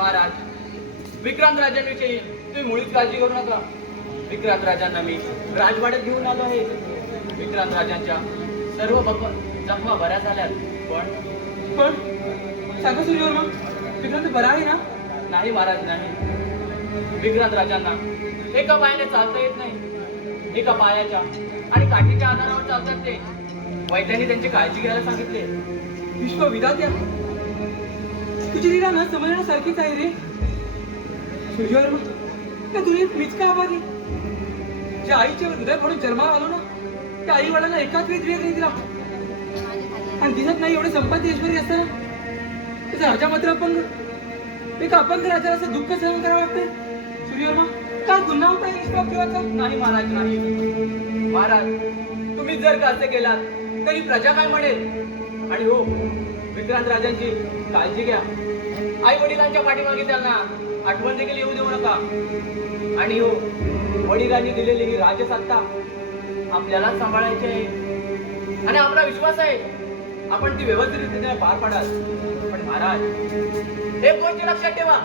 महाराज, विक्रांत राजांविषयी तुम्ही मुळीच काळजी करू नका. विक्रांत राजांना मी राजवाड्यात घेऊन आलो आहे. विक्रांत राजांच्या सर्व जखमा बऱ्या झाल्यात. पण सांगा सूर्यवर्मा, विक्रांत बरा आहे ना? नाही महाराज, नाही. विक्रांत राजांना एका पायाने चालता येत नाही. एका पायाच्या आणि काठीच्या आधारावर चालतात ते. वैद्यांनी त्यांची काळजी घ्यायला सांगितले. विश्वविधात्या, तुझी लीला न समजण्यासारखीच आहे रे. सूर्यवर्मा, त्या दुनियेत मीच का आभारी? ज्या आईच्या हृदय म्हणून जन्माला आलो ना, त्या आई वडिलांना एकाच वेळी विवेक नाही दिला. आणि दिसत नाही एवढे संपत्ती ऐश्वर्य असताना त्याचा राजा मात्र अपंग. एका अपंग राजाला असं दुःख सहन करावं लागतंय. सूर्यवर्मा, काय गुन्हा होता निष्पाप जीवाचा? नाही महाराज, नाही. महाराज, तुम्ही जर का असे केलात तरी प्रजा काय म्हणेल? आणि हो, विक्रांत राजांची काळजी घ्या. आई वडिलांच्या पाठीमागे त्यांना आठवण देखील येऊ देऊ नका. आणि हो, वडिलांनी दिलेली ही राजसत्ता आपल्यालाच सांभाळायची आहे. आणि आपला विश्वास आहे आपण ती व्यवस्थितरित्या पार पाडाल. पण महाराज, एक गोष्ट लक्षात ठेवा,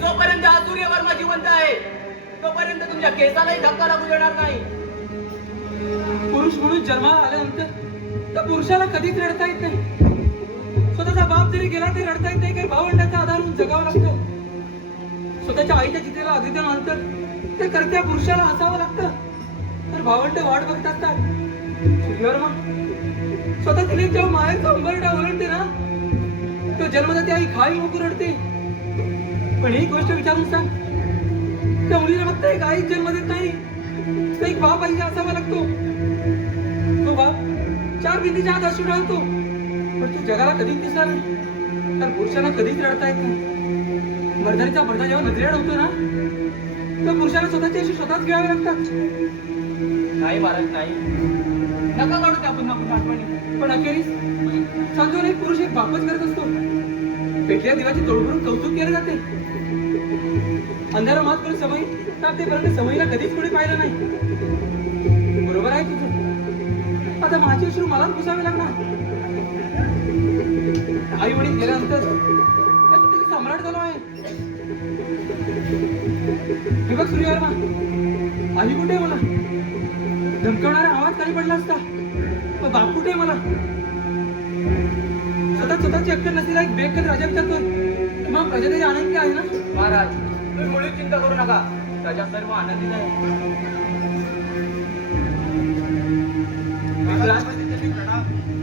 जोपर्यंत हा सूर्यवर्मा जिवंत आहे तोपर्यंत तुमच्या केसालाही धक्का लागू देणार नाही. पुरुष म्हणून जन्माला आल्यानंतर त्या पुरुषाला कधीच रडता येत नाही. स्वतःचा बाप जरी गेला तरी रडता येत नाही. काही भावंडाचा आधार होऊन जगावं लागतं. स्वतःच्या आईच्या चितेला आदित्यानंतर ते करत्या पुरुषाला हसावं लागतं. तर भावंड वाट बघत असतात. सूर्यवर्मा, स्वतः तिने जेव्हा माहेरचा उंबरठा ओलांडते ना, तो जन्मदाती आई खाई मोकू रडते. पण ही गोष्ट विचारून सांग, त्या मुलीला फक्त एक आईच जन्म देत नाही, तर एक बाप आईला असावा लागतो. तो बाप 4 भिंतीच्या आत असू राहतो, पण तो जगाला कधीच दिसला नाही. तर पुरुषांना कधीच रडता येत नाही. मर्दानीचा पडदा जेव्हा नजरेड होतो ना, तर पुरुषाला स्वतःची अशी स्वतःच घ्यावे लागतात. नाही महाराज, नाही. नका काढू त्या पुन्हा पुन्हा आठवणी. पण अखेरीस समजून एक पुरुष एक बापच करत असतो. पेटल्या दिवाची तोडभरून कौतुक केले जाते. अंधारा मात करून समय प्राप्तीपर्यंत समयीला कधीच कोणी पाहिलं नाही. बरोबर आहे तुझं. आता माझे अश्रू मलाच पुसावे लागणार. आई वडील गेल्यानंतर आता तिथे सम्राट झालो आहे. हे बघ सूर्यवर्मा, आई कुठे मला धमकवणारा आवाज खाली पडला असता, पण बाप कुठे मला? स्वतःची अक्कल नसलेला एक बेकत राजा विचारतोय किंवा प्रजा तरी आनंदी आहे ना? महाराज, तुम्ही मुळीच चिंता करू नका. प्रजा सर्व आनंदित आहे.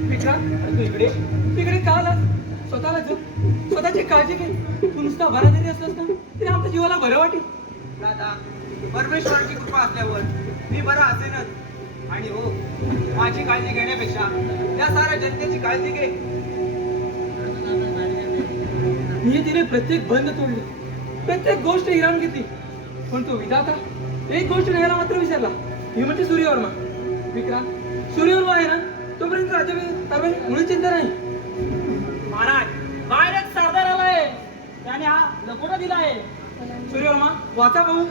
विक्रांत, तू इकडे का आलास? स्वतःला जप, स्वतःची काळजी घे. तू नुसता बरा जरी असलास ना तरी आमच्या जीवाला बरं वाटेल. दादा, परमेश्वराची कृपा असल्यावर मी बरा असेनच. आणि हो, माझी काळजी घेण्यापेक्षा त्या साऱ्या जनतेची काळजी घे. नियतीने प्रत्येक बंद तोडले, प्रत्येक गोष्ट हिरावून घेतली, पण तो विधाता एक गोष्ट न्यायला मात्र विसरला. ही म्हणजे सूर्यवर्मा. विक्रांत, सूर्यवर्मा आहे ना, तोपर्यंत राज्य मुळी चिंता नाही. महाराज, बाहेर एक सरदार आलाय, त्याने हा लकोटा दिला आहे. सूर्यवर्मा, वाचा भाऊ.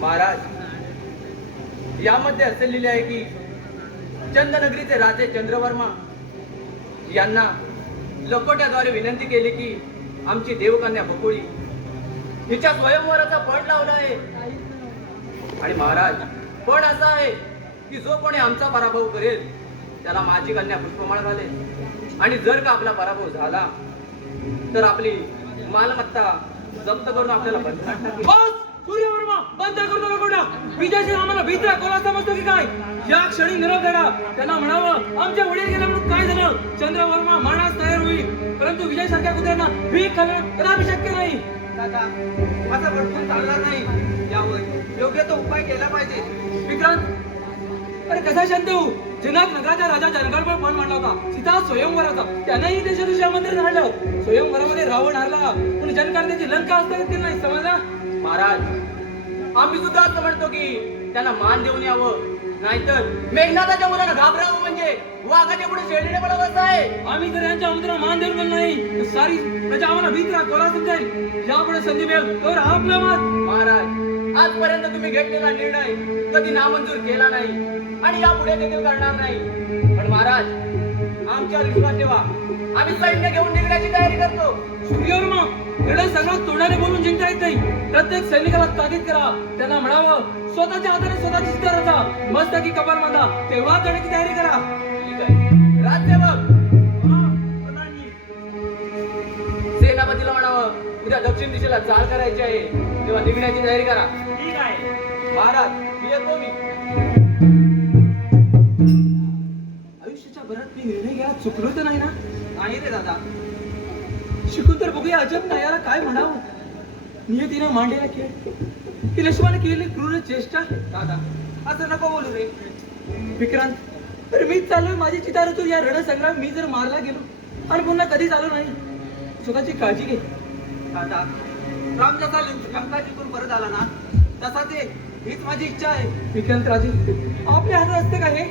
महाराज, यामध्ये असे लिहिले आहे की चंदनगरीचे राजे चंद्रवर्मा यांना लकोट्याद्वारे विनंती केली की आमची देवकन्या बकुळी हिच्या स्वयंवराचा पण लावला आहे. आणि महाराज, पण असा आहे की जो कोणी आमचा पराभव करेल त्याला माझी कन्या पुष्पमाळ घालेल. आणि जर का आपला पराभव झाला तर आपली मालमत्ता जप्त करून आपल्याला बंधनात टाकेल. बस सूर्यवर्मा, बंद करतो लकोटा. विजयसिंह आम्हाला भीत्रा कोला समजतो की काय? या क्षणी निरोप द्याला. त्यांना म्हणावं आमच्या वडील गेल्या म्हणून काय झालं. चंद्रवर्मा मरणास तयार होईल, परंतु विजय सारख्या कुत्र्यांना भीक खाणं कदापि शक्य नाही. दादा, माझा भडकून चालणार नाही. यावर योग्य तो उपाय केला पाहिजे. विक्रांत, अरे कसा शांत होऊ? जनक नगराचा राजा जनगणपण पण मांडला होता, सीता स्वयंवराचा. त्यानेही देशादिशी आमंत्रण आणलं. स्वयंवरामध्ये रावण हारला, पण जनकार त्याची लंका हस्तगत केली नाही. समजला? महाराज, आम्ही सुद्धा असं म्हणतो की त्यांना मान देऊन यावं, नाहीतर मेघनाथाच्या मुलाला घाबरावं म्हणजे वाघाच्या पुढे शेळीने पडावं आहे. आम्ही जर यांच्या आमंत्रण मान देऊन गेलो नाही तर सारी प्रजा आम्हाला भीत्रा कोला समजेल. यापुढे संधी मिळेल तर आपलं मत. महाराज, आजपर्यंत तुम्ही घेतलेला निर्णय कधी नामंजूर केला नाही आणि यापुढे देखील करणार नाही. पण महाराज, आमच्यावर विश्वास ठेवा. आम्ही सैन्य घेऊन निघण्याची तयारी करतो. सूर्यवर्मा, एवढं सगळं तोंडाने बोलून जिंकता येत नाही. प्रत्येक सैनिकाला ताकीद करा. त्यांना म्हणावं, स्वतःच्या हाताने स्वतःची शिकार रचा, मस्त की कपाल बांधा, तेव्हा जाण्याची तयारी करा. ठीक आहे. राज्यसेवक, सेनापतीला म्हणावं, उद्या दक्षिण दिशेला चाल करायची आहे, तेव्हा निघण्याची तयारी करा. ठीक आहे महाराज, मी येतो मी. आयुष्याच्या भरात मी निर्णय घ्यायला चुकलो तर नाही ना? नाही रे दादा. शिकून तर बघूया अजब ना, याला काय म्हणावं. नियतीनं मांडलेला खेळ, की लक्ष्मण केलेली क्रूर चेष्टा. दादा, असं नको बोलू रे. विक्रांत, तर मीच चाललोय माझी चिता रचून या रणसंग्राम. मी जर मारला गेलो आणि पुन्हा कधीच आलो नाही, स्वतःची काळजी घे. दादा, राम जसा लंका जिंकून परत आला ना, तसा ते हीच माझी इच्छा आहे. विक्रांत राजे, आपल्या हातात असते का हे?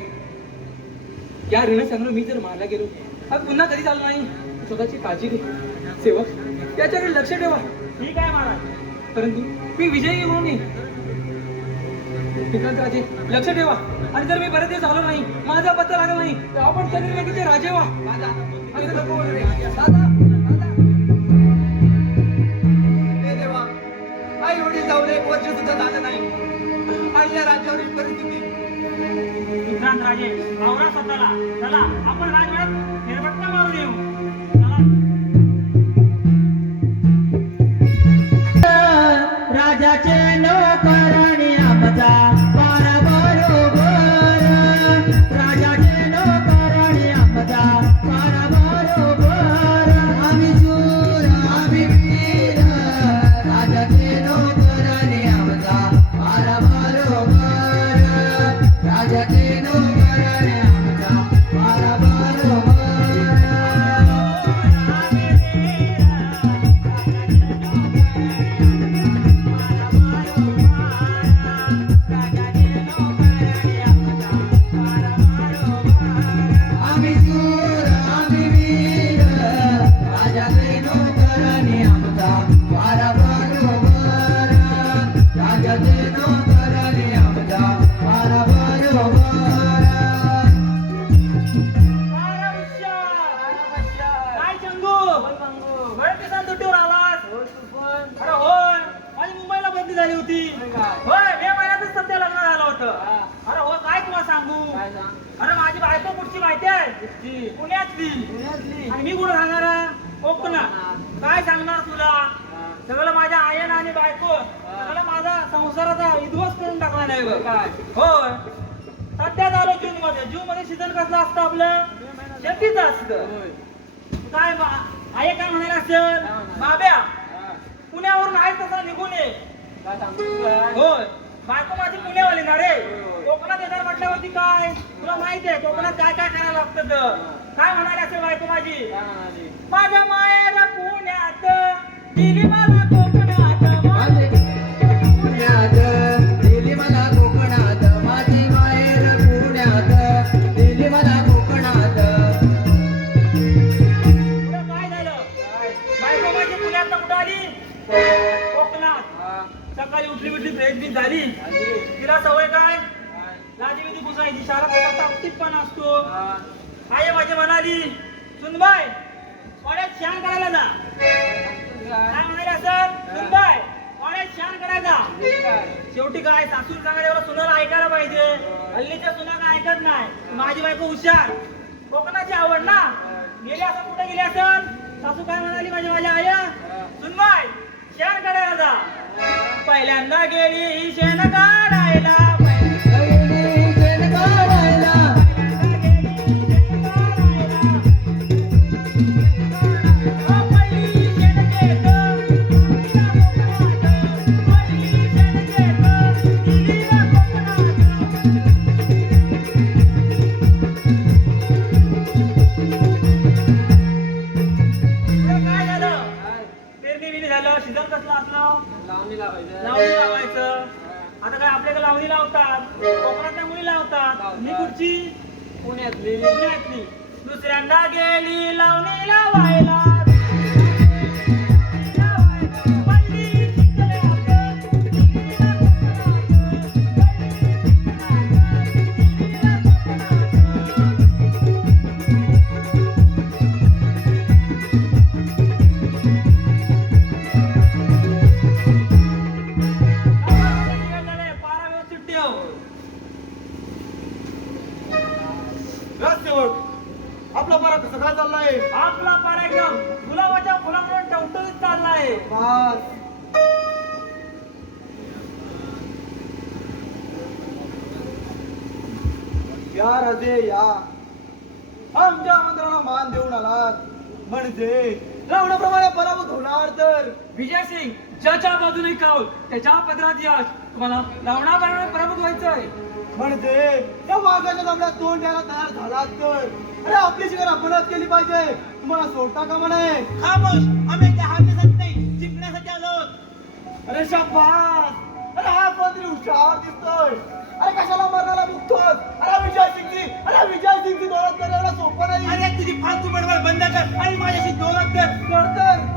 या रणसंग्राम मी जर मारला गेलो आणि पुन्हा कधीच आलो नाही, स्वतःची काळजी घे. सेवक, त्याच्याकडे लक्ष ठेवा. ठीक आहे महाराज. परंतु मी विजयी होऊन येईन. विक्रांत राजे, लक्ष ठेवा. आणि जर मी बरेच दिवस आलो नाही, माझा पत्ता लागला नाही, तर आपण चंद्रलेखाचे राजे व्हा. दादा, असं नको बोलू रे. दादा, दादा. हे देवा, आई वडील जाऊन 1 वर्ष सुद्धा झालं नाही आणि या राज्यावर ही परिस्थिती. विक्रांत राजे, आवरा स्वतःला. चला, आपण राजवाड्यात फेरफटका मारून येऊ. चला. राजाचे नोकराणी आमचा पार बरोबर. राजाचे नोकराणी आमचा पार बरोबर. आम्ही शूर, आम्ही वीर. राजाचे नोकराणी आमचा पार बरोबर. राजाचे नोकराणी आमचा पार बरोबर. आम्ही शूर, आम्ही वीर. राजाचे नोकराणी आमचा पार बरोबर. राजाचे नोकराणी आमचा पार बरोबर. काय चंगू? बरेच दिवसांत सुट्टीवर आलास? अरे होय, माझी मुंबईला बदली झाली होती. होय, मे महिन्यातच सध्या लग्न झालं होतं. अरे हो, काय तुला सांगू? अरे माझी बायको कुठची माहिती आहे? पुण्यातली. आणि मी कुठं राहणार? कोकणात. काय सांगणार तुला? सगळं माझ्या आयन आणि बायको सगळं माझा संसाराचा विध्वंस करून टाकला नाही बघ. होय, सध्या झालो जून मध्ये. जून मध्ये सीझन कसलं असतं आपलं? शेतीचं असतं. काय आई काय म्हणायला असेल? बाब्या, पुण्यावरून आहे तसा निघून ये. होय, बायको माझी पुण्यावाली ना रे. कोकणात येणार म्हटल्यावरती काय तुला माहिती आहे कोकणात काय काय करायला लागतं तर. काय म्हणायला असेल बायको माझी? माझ्या मायेला पुण्यात दिली मला कोकणात. माझे पुण्यात दिली मला कोकणात. माझी माहेर पुण्यात दिली मला कोकणात. पुढं काय झालं? बायको माझी पुण्यात कुठं आली? कोकणात. सकाळी उठली बिटली फ्रेश बी झाली. तिला सवय काय? लादीविधी पुसायची. शाळा कसा टापटीपणा असतो. आई माझी म्हणाली, सुनबाई पाण्यात शान करायला जा. काय म्हणाले असं? सुनबाई पाण्यात शान करायला. शेवटी काय, सासून सांगायला सुनाला ऐकायला पाहिजे. हल्लीच्या सुना काय ऐकत नाही. माझी बायको हुशार, कोकणाची आवड ना. गेली असं कुठे गेली असेल? सासू काय म्हणाली माझ्या आया? सुनबाई शेण काढायला जा. पहिल्यांदा गेली शेण काढायला. पहिली शेण काढायला. सीझन कसला असलं? लावणी लावायचं. आता काय आपल्याकडे लावणी लावतात, कोकणातल्या मुली लावतात. मी कुठची? पुण्यातली. दुसऱ्यांदा गेली लावणी लावायला. सेवक आपला पारा कसा काय चाललाय? आपला पारा एकदम गुलाबाच्या फुलामुळे टवटवीत चाललाय. बस या राजे या, आमच्या आमंत्रणाला मान देऊन आलात म्हणजे रावणाप्रमाणे पराभूत होणार तर विजय सिंग ज्याच्या बाजूने कौल त्याच्या पदरात यश. तुम्हाला रावणाबरोबर पराभूत व्हायचं आहे. म्हणजे त्या वाघाच्या दमड्यात तोंड द्यायला तयार झालात तर अरे आपली शिकार आपणच केली पाहिजे. तुम्हाला सोडता का म्हणे? खामोश, आम्ही त्या हारण्यासाठी नाही जिंकण्यासाठी आलो. अरे शाबास, अरे हा मंत्री हुशार दिसतोय. अरे कशाला मरणाला मुक्तोस? अरे विजय सिंगची दोळत करायला सोपं नाही. अरे तुझी फालतू बडबड बंद कर आणि माझ्याशी दोघात कर. कर तर.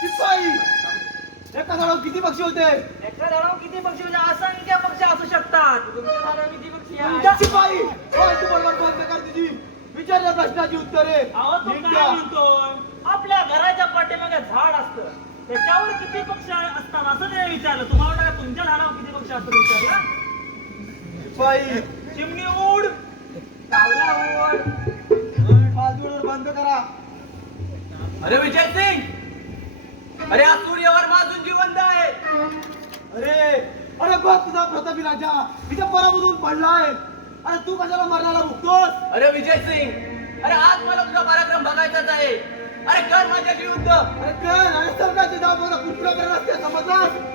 शिपाई, एका झाडावर किती पक्षी होते? एका झाडावर किती पक्षी म्हणजे असंख्य पक्षी असू शकतात. तुमच्या झाडावर किती पक्षी आहेत? तुमच्या शिपाई, तू बरोबर बंद कर तुझी विचारल्या प्रश्नाची उत्तरे. अहो तू नीट काय द्या. म्हणतोय? आपल्या घराच्या पाठीमागे झाड असतं, त्याच्यावर किती पक्षी असतात असं नाही विचारलं. तुम्हाला वाटलं का तुमच्या झाडावर किती पक्षी असतात विचारलं? शिपाई, चिमणी उड, कावळा उड. फालतूवर बंद करा. अरे विजय सिंग, अरे हा सूर्यवर अजून जिवंत आहे. अरे अरे बघ तुझा प्रतापी राजा इथे पराभूत पडलाय. अरे तू कशाला मरणाला मुक्तोस? अरे विजय सिंग, अरे आज मला तुझा पराक्रम बघायचाच आहे. अरे कर माझ्याशी युद्ध. अरे कर, अरे सरकारचे नाव बघा कुठला करत असते समजलास?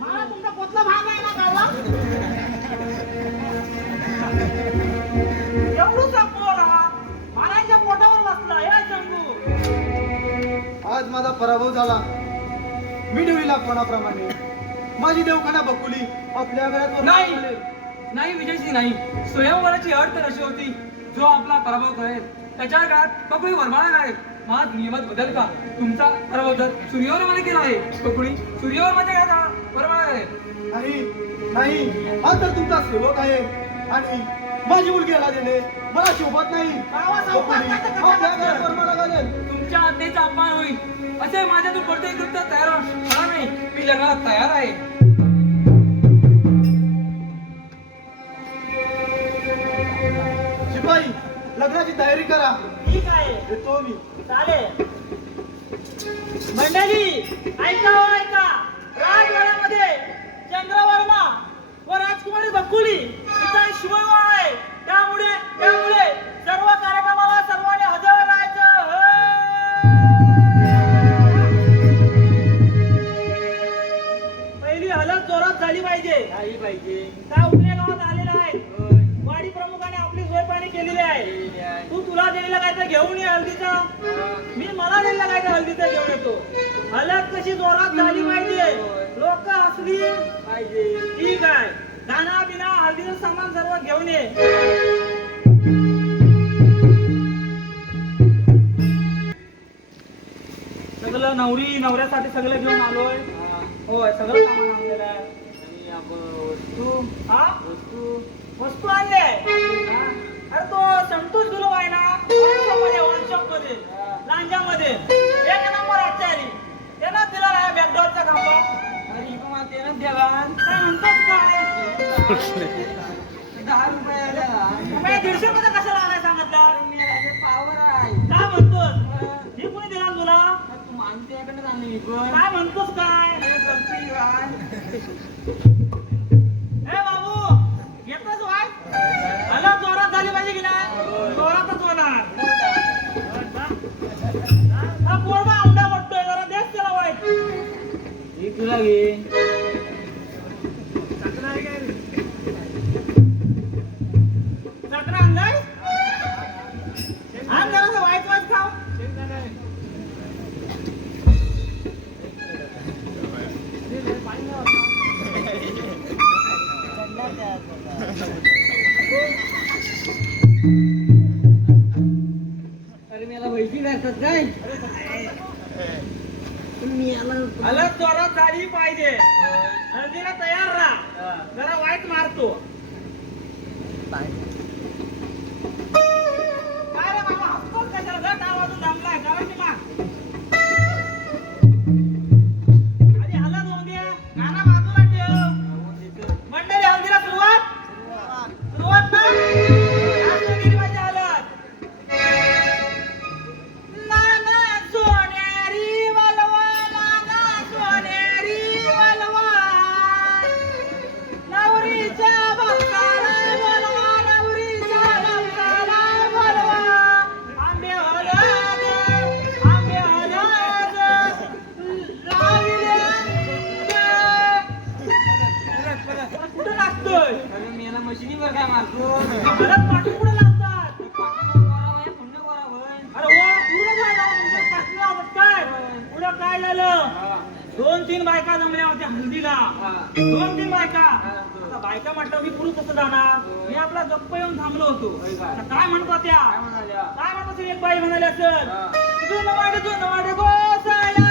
मला तुमचा पोतला भाग आहे ना गावाला? एवढूसा पोर हा मारायच्या पोटावर बसला. या चंदू, आज माझा पराभव झाला. मी ठेवलेला कोणाप्रमाणे माझी देवखाना बकुली आपल्या घरात नाही नाही विजय सिंग नाही. स्वयंवराची अट तर अशी होती, जो आपला पराभव करेल त्याच्या काळात पकुळी वरमाळा आहे. माझ नियमात बदल का? तुमचा पराभव तर सूर्यवर्माने केला आहे. पकुळी सूर्यवर्माच्या काळात वरमाळा आहे. नाही नाही, हा तर तुमचा सेवक आहे आणि माझी मुलगी याला देणे मला शोभत नाही. बकुली, आपल्या घरात वरमाळा घालेल. तुमच्या आज्ञेचा अपमान होईल असे माझ्यातून कोणतेही कृत्य तयार होणार नाही. मी लग्नाला तयार आहे. शिपाई, लग्नाची तयारी करा. ठीक आहे, येतो मी. चालेल. मंडळी ऐका हो ऐका. राजवाड्यामध्ये चंद्रवर्मा व राजकुमारी बकुली तिचा शिवविवाह आहे. त्यामुळे सर्व कार्यक्रमाला सर्वांनी हजर राहायचं. पहिली हलत जोरात झाली पाहिजे. काय उठल्या गावात आलेला आहे. वाडी प्रमुखाने आपली सोय पाणी केलेली आहे. तू तुला दिलेला काय तर घेऊन ये हल्दीचा. मी मला दिलेला काय तर हल्दीचा घेऊन येतो. हलत कशी जोरात झाली पाहिजे. लोक हसली पाहिजे. ठीक आहे. खाना बिना हल्दीचं सामान सर्व घेऊन ये. सगळं नवऱ्यासाठी सगळं घेऊन आलोय. होय, सगळं सामान आणलेलं आहे. हा वस्तू आणले अरे तो संतोष गुरु आहे ना वर्कशॉप मध्ये लांजामध्ये एक नंबर आचारी त्यानं दिला नाही बॅकडोरचा खांबा त्यानं द्यावा काय म्हणतोस काय 10 रुपये तुम्ही 150 मध्ये कशाला आलाय सांगितलं पावर आहे काय म्हणतोस हे कोणी दिला तुला तू मानतेकडे जाणे मी पण काय म्हणतोस काय करतोय काय ए बाबू घेतोस वाय आला जोरात झाली पाहिजे की नाही जोरातच होणार हा पोरगा आंबा वाटतोय जरा देख त्याला वाईट ही तुला घे चक्र आणलाय आण जरा वाईट वाईट खाऊ अरे मला पैसे करतात काय आला जोरात झाली पाहिजे हळदीला तयार राहा जरा वाईट मारतो काय रे बाबा हसतोस कशाला गट आवाजून थांबलाय करायची माग आधी हलत होऊन दे गाणं बाजूला ठेव मंडळी हल्दीला सुरुवात ना आज वगैरे पाहिजे हलत नाना सोन्यारी वलवा नाना सोन्यारी वलवा नवरीच्या भक्ताला बोलवा नवरीच्या भक्ताला बोलवा आंबे हलद लाविले कुठं लागतोय अरे मी याला मशिनीवर काय मारतो हलद पाठी कुठं लागतात पुण्य करावं अरे हो पुढे काय झालं तुमच्या पाठी लागत काय पुढं काय झालं 2-3 बायका जमल्या होत्या हल्दीला 2-3 बायका आता बायका म्हटलं मी पुरुष कसं जाणार मी आपला गप्प येऊन थांबलो होतो आता काय म्हणतो त्या काय म्हणतो ती एक बाई म्हणाली असेल जुनवाड गोसाया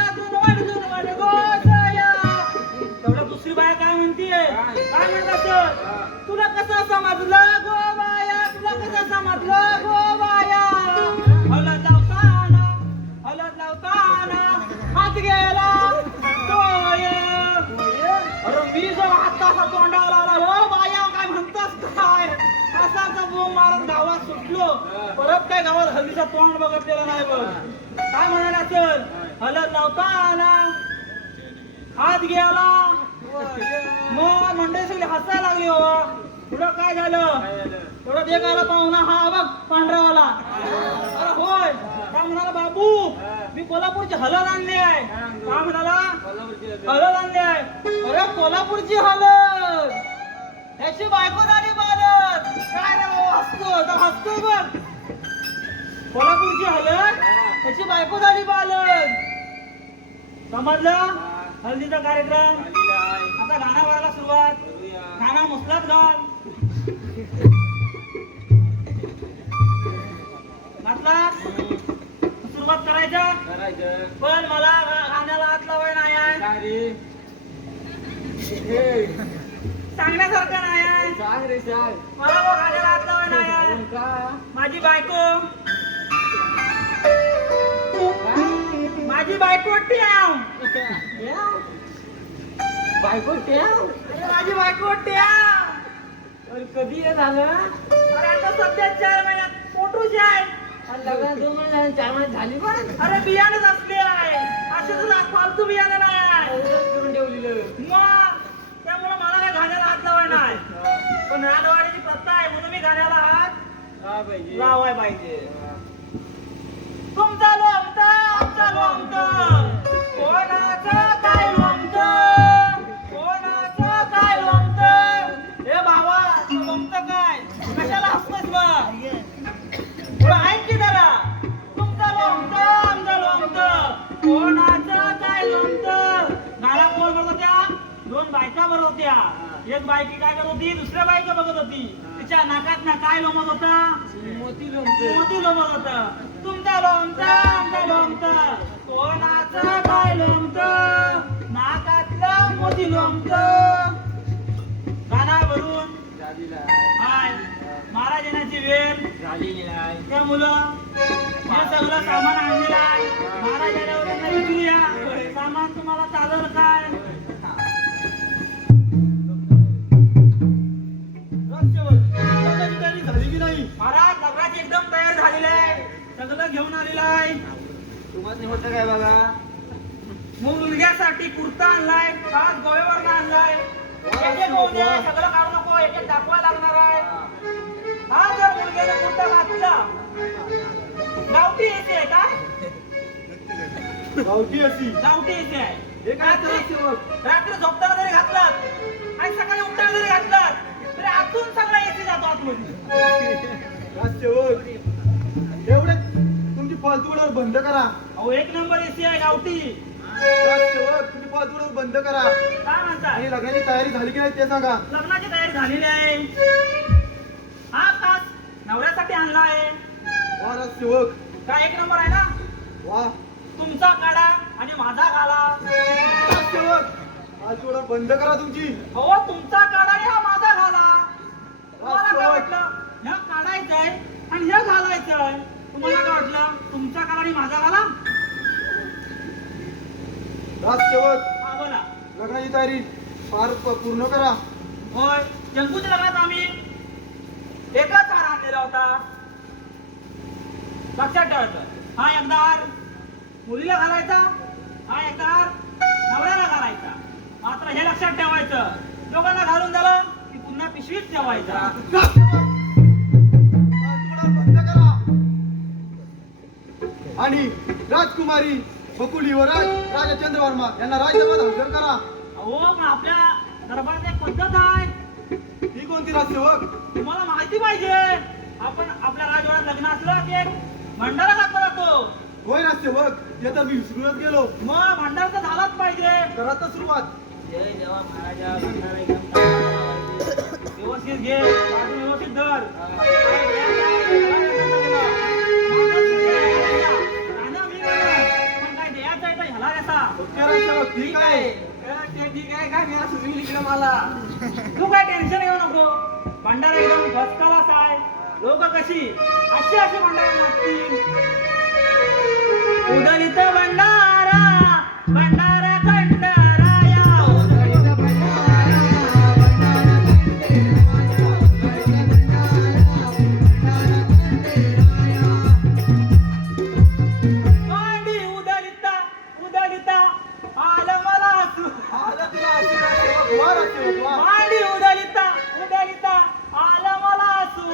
तेवढा दुसरी बाया काय म्हणतीये काय म्हणत असेल तुला कसं समजलं गो बाया तुला कसं समजलं गो बाया हलत लावताना हात गेला तोय अरे मी जो हात असा तोंडावर आला हो बाया काय म्हणतोस काय असाच बोंब मारून गावात सुटलो परत काय गावात हल्लीचा तोंड बघितलेलं नाही बघ काय म्हणाले असेल हलत लावताना हात गेला मग मंडळी सगळी हसायला लागली हो पुढं काय झालं थोडं देखायला पाहुणा हा बघ पांढरावाला अरे होय काय म्हणाला बाबू मी कोल्हापूरची हलद आणली आहे काय म्हणाला हलद आणली आहे अरे कोल्हापूरची हलद याची बायको झाली बालद काय रे बाबा हसतो बघ कोल्हापूरची हलद याची बायको झाली बालद समजलं हल्दीचा कार्यक्रम आता गाणं वरायला सुरुवात गाणं मुसलात घाल घातला सुरुवात करायच्या पण मला गाण्याला हात लावाय नाही आहे सांगण्यासारखं नाही आहे सांग रे सांग मला वो गाण्याला हात लावाय नाही आहे माझी बायको ट्याव बायको ठेव माझी बायको ट्याव अरे कधी हे झालं अरे आता सध्या 4 महिन्यात पोटूची आहे आणि लग्न 2 महिने झाले 4 महिने झाली पण अरे बियाणंच असले आहे असं फालतू बियाणं नाही आहे करून ठेवलेलं मग त्यामुळे मला काय घाण्याला हात लावाय नाही पण रानवाडीची प्रथा आहे म्हणून मी घाण्याला हात लावाय पाहिजे तुमचा लोमत आमचा लोमत कोणाचं काय लोमत कोणाचं काय लोमत हे बाबा लोमत काय कशाला हसतोस मग थोडं ऐक की जरा तुमचा लोमत आमचा लोमत कोणाचं काय लोमत गाला कोण बघत होत्या 2 बायका बघत होत्या एक बायकी काय करत होती दुसऱ्या बायका बघत होती तिच्या नाकात ना काय लोमत होता मोती लोमते मोती लोमत होता तुमचा लोमत आमचा लोमत कोणाचं काय लोमत नाकातलं मोती लोमत गाणं हाय महाराज येण्याची वेळ झालेली नाही. त्यामुळं हे सगळं सामान आणलेलं आहे. महाराज आल्यावर त्यांना विचारूया सामान तुम्हाला चालेल काय. लग्नाची तयारी झाली की नाही? महाराज लग्नाची एकदम तयार झालेलं आहे. सगळं घेऊन आलेलं आहे. तुम्हाला होतं काय बघा? मुलग्यासाठी कुर्ता आणलाय, खास गोव्यावर आणलाय. एक एक होऊ दे, सगळं काढू नको, एक एक दाखवायला लागणार आहे. हा जर मुलग्याने कुर्ता घातला गावठी येते आहे काय? गावठी अशी गावठी येते आहे. हे काय नगरसेवक? रात्री झोपताना जरी घातलात आणि सकाळी उठताना जरी घातलात तरी आतून सगळा एसी जातो आतमध्ये. नगरसेवक, एवढे तुमची फालतूवर बंद करा. अहो एक नंबर एसी आहे गावठी. नगरसेवक, तुमची फालतूवर बंद करा. काय म्हणताय? आणि लग्नाची तयारी झाली की नाही ते सांगा. लग्नाची तयारी झालेली आहे. हा खास नवऱ्यासाठी आणला आहे. वा नगरसेवक, काय एक नंबर आहे ना? वा. तुमचा काढा आणि माझा घाला. नगरसेवक, फालतूवर बंद करा तुमची. हो तुमचा काढा आणि हा माझा घाला. तुम्हाला काय नगरसेवक, वाटलं? ह्या काढायचंय आणि ह्या घालायचंय. तुम्हाला काय वाटलं? तुमचा काढा आणि माझा घाला. नगरसेवक, हा बोला. लग्नाची तयारी फार पूर्ण करा. होय जंगूच्या लग्नात आम्ही एकच हार आणलेला होता. लक्षात ठेवायचं. हा एकदा हार मुलीला घालायचा, हा एकदा हार नवऱ्याला घालायचा. मात्र हे लक्षात ठेवायचं, दोघांना घालून झालं की पुन्हा पिशवीत ठेवायचा. फालतूवर बंद करा. आणि राजकुमारी बकुली व राजा चंद्रवर्मा यांना राजदरबारात हजर करा. अहो पण आपल्या दरबारात एक पद्धत आहे. ही कोणती राजसेवक? तुम्हाला माहिती पाहिजे. आपण आपल्या राजवाड्यात लग्न असलं की एक भंडारा घातला जातो. होय राजसेवक, ते तर मी विसरूनच गेलो. मग भंडारा तर झालाच पाहिजे. करा तर सुरुवात. जय देवा महाराजा भंडारा एकदम चांगला लावायचे. व्यवस्थित घे, बाजू व्यवस्थित धर. काय द्यायचं आहे, त्याला द्यायचं सगळं. माझं सुद्धा द्यायचं. राजा मी देणार. पण काय द्यायचं आहे तर ह्याला द्यायचा. ओके राजसेवक, ठीक आहे. ठीक आहे का? मी आज सुचविली इकडे मला. तू काय टेन्शन घेऊ नको. भंडारा एकदम फर्स्ट क्लास आहे. लोक कशी अशी अशी भंडारा लागतील. उदलित भंडारा भंडारा खंडाराया. उदलित भंडारा भंडारा मांडी उदलिता उदलिता आलं मला असू. आलं तुला अशी राजसेवक. वा राजसेवक, वा. मांडी उदलिता उदलिता आलं मला असू.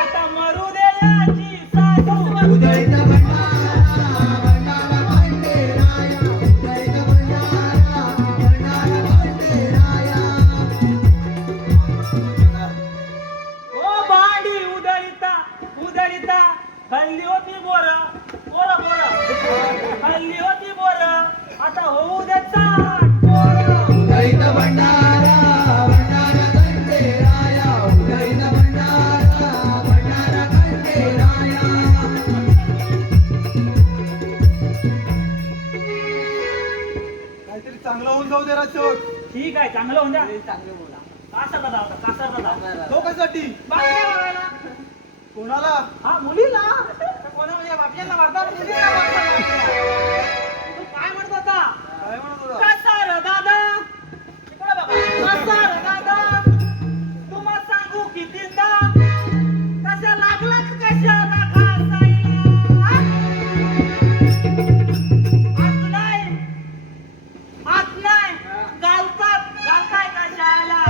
आता मरू दे याची सासू. उदळीत भंडारा, भंडारा खंडेराया. उदळीत भंडारा, भंडारा खंडेराया. ओ भांडी उदलिता उदलिता हल्ली होती बोर बोर बोर हल्ली होती बोर आता होऊ दे चाट पोर. उदळीत भंडारा, भंडारा खंडेराया. उदळीत भंडारा, भंडारा खंडेराया. काहीतरी चांगलं होऊन जाऊ दे राजसेवक. ठीक आहे चांगलं होऊन द्या. चांगले बोला. कासारला जाऊ आता, कासारला जाऊ. तो कशासाठी? बातम्या बघायला. कोणाला? हा मुलीला कोणा म्हणजे बापजांना वाटतात मुलीला वाटतात. तू काय म्हणत होता? काय म्हणत होता? कासार दादा इकडे बघा. कासार दादा तुम्हाला सांगू कितींदा कशा लागलात कशाला घासायला. हात नाही घालतात घालताय कशाला.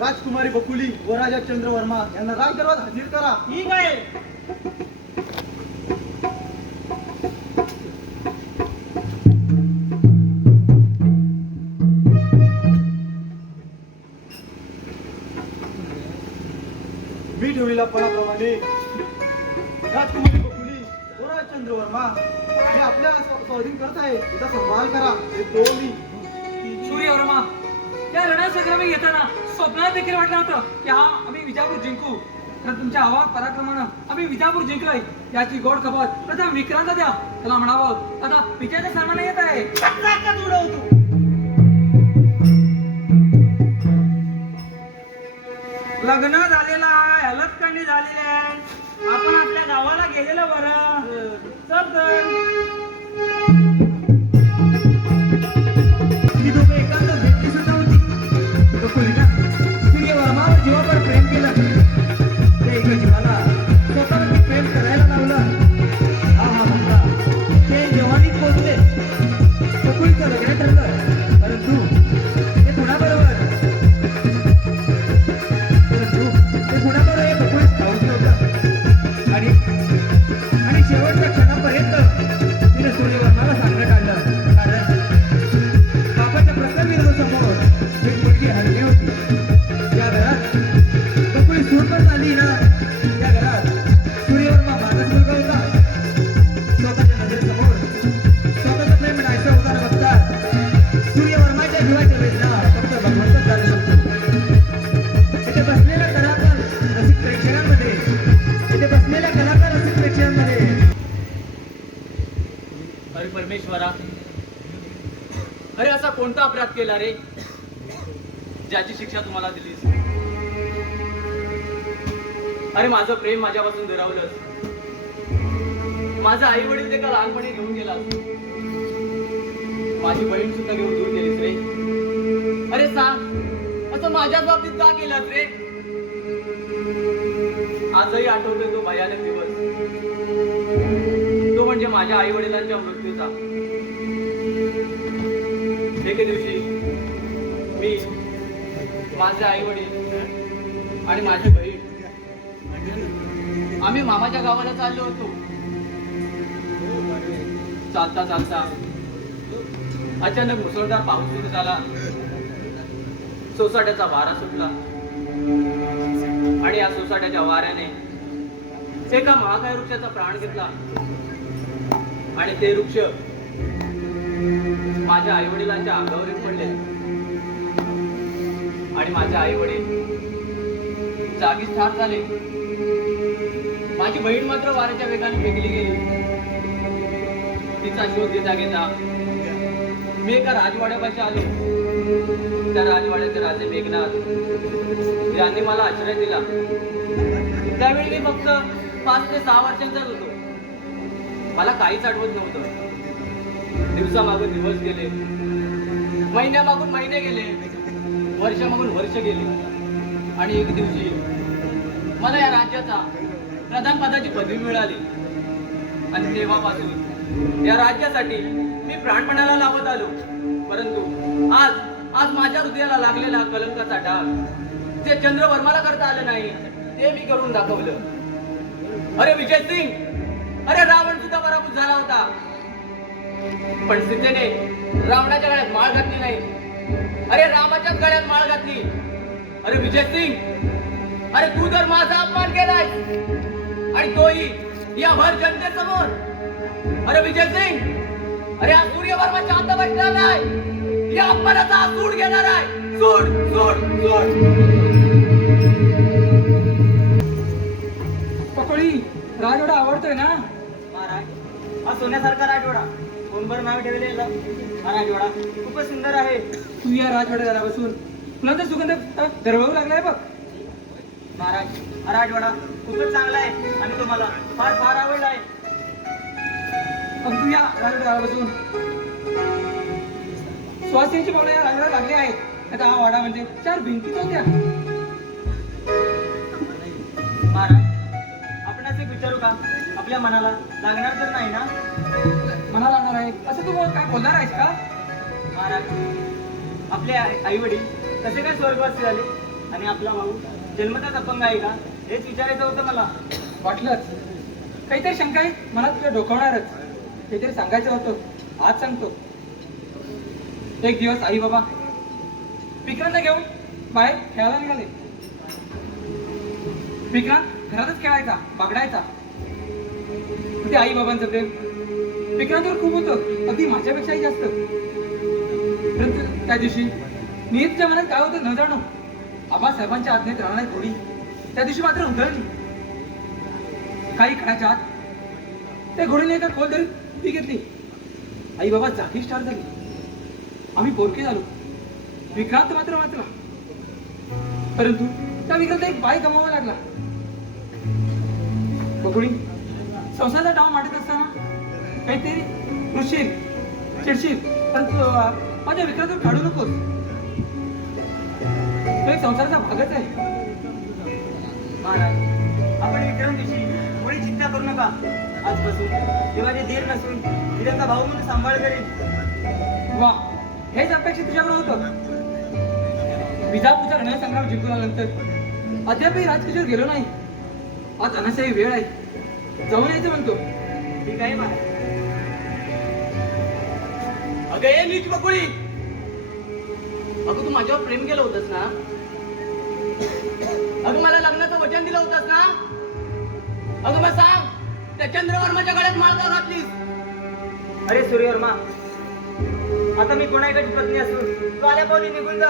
राजकुमारी बकुली व राजा चंद्रवर्मा यांना राजदरबारात हजर करा. ठीक आहे. मी ठेवलेल्या पणाप्रमाणे राजकुमारी बकुली व राजा चंद्रवर्मा हे आपल्या स्वाधीन करत आहे. याचा सांभाळ करा. हे तो मी. सूर्यवर्मा, त्या लढाई संग्रामी येताना स्वप्नात देखील वाटलं होतं की हा आम्ही विजापूर जिंकू. तर तुमच्या आवाज पराक्रमानं आम्ही विजापूर जिंकलोय याची गोड खबर प्रथम विक्रांत द्या. त्याला म्हणावं आता विजयाचा सन्मान येत आहे. चाकात उडवतो. लग्न झालेलं आहे, हलतकंडी झालेली आहे. आपण आपल्या गावाला गेलेलं बरं. चल तर. ही दोघं एकांत भेटली सुद्धा होती. बकुळीला सूर्यवर्मावर जीवावर प्रेम केलं. त्या एका जीवाला स्वतःवरती प्रेम करायला लावलं. हा म्हणला ते जवानीत पोहोचले. बकुळीचं लग्न ठरलं. परंतु ते कुणाबरोबर बकुळीच ठाऊक नव्हतं. आणि शेवटच्या क्षणापर्यंत तिने सूर्यवर्माला सांगण्यात आलं. कारण बापाच्या प्रसंगीसमोर एक मुलगी हरली होती. त्या घरात बकुळी सूरपण झाली ना, त्या घरात सूर्यवर्मा माणूस मुलगा होता. स्वतःच्या नजरेसमोर स्वतःचं प्रेम नाहीसं होताना बघता सूर्यवर्माच्या जीवाच्या वेदना फक्त भगवंतच जाणू शकतो. इथे बसलेल्या कलाकार रसिक प्रेक्षकांमध्ये अरे परमेश्वरा, अरे असा कोणता अपराध केला रे ज्याची शिक्षा तुम्हाला दिलीस? अरे माझं प्रेम माझ्यापासून दुरावलंस. माझा आई वडील ते का लहानपणी घेऊन गेलास. माझी बहीण सुद्धा घेऊन दूर गेलीस रे. अरे सांग, असं माझ्याच बाबतीत का केलंस रे? आजही आठवतोय तो भयानक दिवस, तो म्हणजे माझ्या आई वडिलांच्या मृत्यूचा. एके दिवशी मी, माझे आई वडील आणि माझी बहीण आम्ही मामाच्या गावाला चाललो होतो. चालता चालता अचानक मुसळधार पाऊस सुरू झाला. सोसाट्याचा वारा सुटला आणि या सोसाट्याच्या वाऱ्याने एका महाकाय वृक्षाचा प्राण घेतला. आणि ते वृक्ष माझ्या आई वडिलांच्या अंगावर पडले आणि माझे आई वडील जागीच ठार झाले. माझी बहीण मात्र वाऱ्याच्या वेगाने फेकली गेली. तिचा शोध घेता घेता मी एका राजवाड्यापाशी आलो. त्या राजवाड्याचे राजे मेघनाथ यांनी मला आश्रय दिला. त्यावेळी मी फक्त 5 ते 6 वर्षांचाच होतो. मला काहीच आठवत नव्हतं. दिवसामागून दिवस गेले, महिन्यामागून महिने गेले, वर्षामागून वर्ष गेली आणि एक दिवशी मला या राज्याचा प्रधान पदाची पदवी मिळाली. आणि तेव्हापासून या राज्यासाठी मी प्राणपणाला लावत आलो. परंतु आज माझ्या हृदयाला लागलेला कलंकाचा डाग जे चंद्रवर्माला करता आलं नाही ते मी करून दाखवलं. अरे विजय सिंग, अरे रावण सुद्धा पराभूत झाला होता, पण सीतेने रावणाच्या गळ्यात माळ घातली नाही. अरे रामाच्याच गळ्यात माळ घातली. अरे विजय सिंग, अरे तू तर माझा अपमान केलाय आणि तोही या भर जनतेसमोर. अरे विजय सिंग, अरे हा सूर्यवर्मा शांत बसणार नाही. या अपमानाचा सूड घेणार आहे. सूड सूड सूड. पकोळी, राजवाडा आवडतोय ना? महाराज, हा सोन्यासारखा राजवाडा, कोणभर नाव ठेवलेलं हा राजवाडा खूपच सुंदर आहे. तू या राजवाड्याला बसून तुला तर सुगंध दरवळू लागलाय बघ. महाराज, हा राजवाडा खूपच चांगला आहे आणि तुम्हाला फार फार आवडला आहे. पण तू या राजवाड्याला बसून स्वास्थ्याची भावना या राजवाड्याला लागली आहे. आता हा वाडा म्हणजे 4 भिंतीच होत्या. महाराज, आपणास एक विचारू का? आपल्या मनाला लागणार तर नाही ना? मनाला लागणार आहे असं तू काय बोलणार आहेस का? महाराज, आपले आई वडील कसे काय स्वर्गवासी झाले आणि आपला भाऊ जन्मताच अपंग आहे का? हेच विचारायचं होतं मला. वाटलंच काहीतरी शंका आहे मला तुला डोकावणारच. काहीतरी सांगायचं होतं, आज सांगतो. एक दिवस आई बाबा विक्रांत घेऊन बाहेर खेळायला निघाले. विक्रांत घरातच खेळायचा, बागडायचा. ते आई बाबांचं प्रेम विक्रांतवर खूप होतं, अगदी माझ्यापेक्षाही जास्त. परंतु त्या दिवशी नियतीच्या मनात काय होतं न जाणो आबासाहेबांच्या आज्ञेत राहणारी घोडी त्या दिवशी मात्र उधळली. काही काळाच्या आत त्या घोडीने एका खोल दरीत उडी घेतली. आई बाबा जागीच ठार झाली. आम्ही पोरके झालो. विक्रांत मात्र वाचला. परंतु त्या विक्रांत एक बाई गमावा लागला. बकुळी संसाराचा डाव मांडत असताना काहीतरी कृषीर चिडशीर परंतु माझ्या विक्रांत काढू नकोस. तो एक संसाराचा भागच आहे. महाराज आपण विक्रमविषयी कोणी चिंता करू नका. आजपासून ते माझे धीर नसून मी त्यांचा भाऊ म्हणून सांभाळ करेन. वा हेच अपेक्षित तुझ्याकडे होतं. विजापूरचा रणसंग्राम जिंकून आल्यानंतर अद्यापही राजकिशोर गेलो नाही. आज अनाशाही वेळ आहे. जाऊन यायचं म्हणतो. ठीक आहे महाराज. अगं ये नीच बकुळी. अगं तू माझ्यावर प्रेम केलं होतंस ना. अगं मला लग्नाचं वचन दिलं होतंस ना. अगं मग सांग त्या चंद्रवर्माच्या गळ्यात माळका घातलीस. अरे सूर्यवर्मा आता मी कोणाकडची पत्नी असून तू आल्या पावली निघून जा.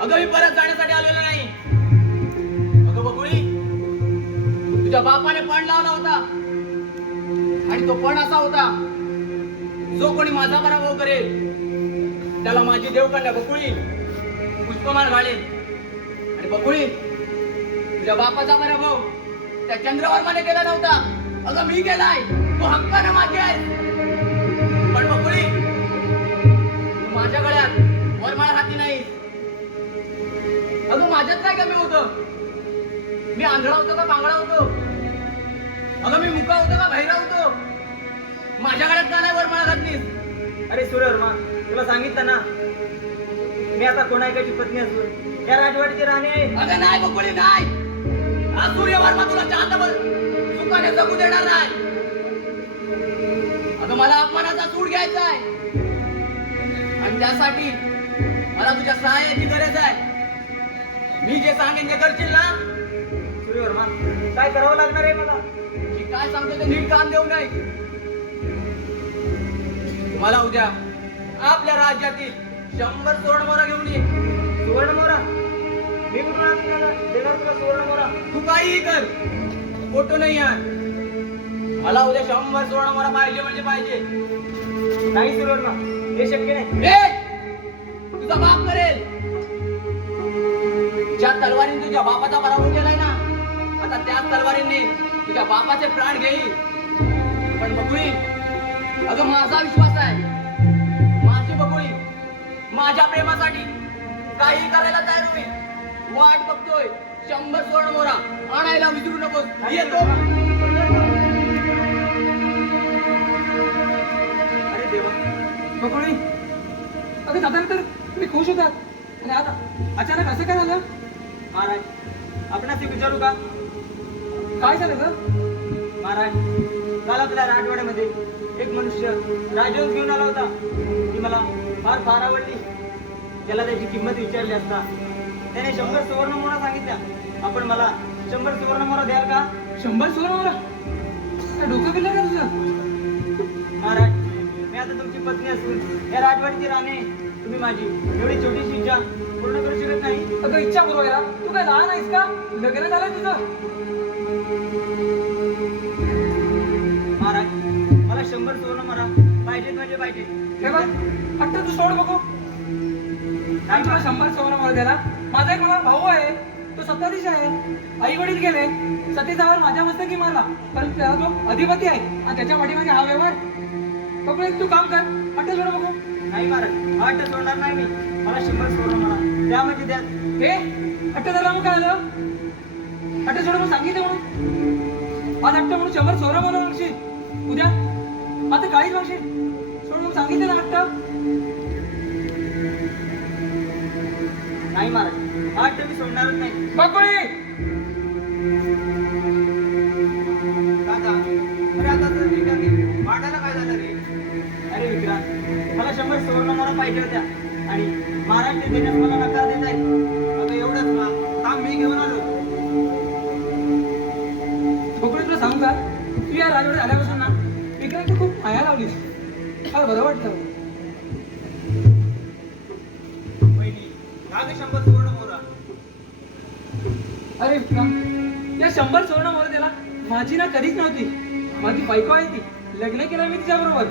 अगं मी परत जाण्यासाठी आलेलो नाही. अगं बकुळी तुझ्या बापाने पण लावला होता आणि तो पण असा होता जो कोणी माझा पराभव करेल त्याला माझी देवकन्या बकुळी पुष्पमाळ घालेल. आणि बकुळी तुझ्या बापाचा पराभव त्या चंद्रवर्माने केला नव्हता. अगं मी केलाय. तो हक्कानं माझी आहे. पण बकुळी तू माझ्या गळ्यात वरमाळ हाती नाही. अगं माझ्यात काय कमी होतं. मी आंधळा होतो का पांगळा होतो. अगं मी मुका होतो का बहिरा होतो. माझ्या गळ्यात का नाही वरमाळ घातलीस. अरे सूर्यवर्मा तुला सांगितलं ना मी आता कोणाकडची पत्नी असून या राजवाडीची राणी आहे. अगं नाही बकुळी नाही. हा सूर्यवर्मा तुला शांत सुखाने जगू देणार नाही. अगं मला अपमानाचा सूड घ्यायचा आहे आणि त्यासाठी मला तुझ्या सहाय्याची गरज आहे. मी जे सांगेन ते करशील ना. सूर्यवर्मा काय करावं लागणार आहे मला. मी काय सांगतो ते नीट कान देऊ नये. मला उद्या आपल्या राज्यातील 100 सुवर्णमोहरा घेऊन ये. सुवर्णमोहरा मी कुठून आणून देणार तुला सुवर्णमोहरा. तू काहीही कर फोटो नाही आहे. मला उद्या 100 सुवर्णमोहरा पाहिजे म्हणजे पाहिजे. नाही सूर्यवर्मा हे शक्य नाही. ए! तुझा बाप करेल. ज्या तलवारीने तुझ्या बापाचा पराभव केलाय ना आता त्याच तलवारीने तुझ्या बापाचे प्राण घेईल. पण बकुळी अगं माझा विश्वास आहे. माझी बकुळी माझ्या प्रेमासाठी काही करायला तयार होईल. वाट बघतोय 100 सुवर्णमोहरा आणायला विसरू नकोस. येतो. अरे देवा बकुळी अगं जाताना तर तुम्ही खुश होतात आणि आता अचानक असं काय झालं. महाराज आपणास एक विचारू का. काय झालं ग. महाराज काल आपल्या राजवाड्यामध्ये एक मनुष्य राजहंस घेऊन आला होता. ती मला फार फार आवडली. त्याला त्याची किंमत विचारली असता त्याने 100 सुवर्णमोहरा सांगितल्या. आपण मला 100 सुवर्णमोहरा द्याल का. 100 सुवर्णमोहरा. काय डोकं बिल्लं का तुझं. महाराज मी आता तुमची पत्नी असून या राजवाडीची राणी आहे. तुम्ही माझी एवढी छोटीशी इच्छा पूर्ण करू शकत नाही. अगं इच्छा पुरवायला तू काय लहान आहेस का. लग्न झालं तुझं. महाराज मला 100 सुवर्णमोहरा पाहिजेत म्हणजे पाहिजे. हे बघ फक्त तू सोड बघू. काय तुला 100 सुवर्णमोहरा द्यायला. माझा एक मला भाऊ आहे. तो सत्ताधीश आहे. आई वडील गेले. सतीजावर माझ्या मस्तकी मारला परंतु त्याला तो अधिपती आहे आणि त्याच्या पाठीमागे हा व्यवहार. बघू एक तू काम कर. फक्त सोड बघू. नाही महाराज हा अट्ट सोडणार नाही मी. मला 100 सुवर्णमोहरा द्या म्हणजे द्या. हे हट्ट झाला मग काय झालं. हट्ट सोड म्हणून सांगितलं म्हणून आज हट्ट म्हणून 100 सुवर्णमोहरा मागशील. उद्या आता काहीच मागशील. सोड म्हणून सांगितलं ना हट्ट. नाही महाराज हा अट्ट मी सोडणारच नाही. बकुळी काका अरे आता तर ठीक आहे. वाटायला काय झालं रे. अरे विक्रांत मला 100 सुवर्णमोहरा पाहिजे होत्या आणि महाराज ते देण्यास मला नकार देत आहेत. आता एवढंच ना काम मी घेऊन आलो. बकुळी तुला सांगू का तू या राजवाड्यात आल्यापासून ना विक्रांत खूप माया लावलीस. फार बरं वाटतं. वहिनी अरे विक्रम, या 100 सुवर्ण मोहर त्याला माझी ना कधीच नव्हती. माझी बायको आहे ती, लग्न केलं मी तिच्या बरोबर.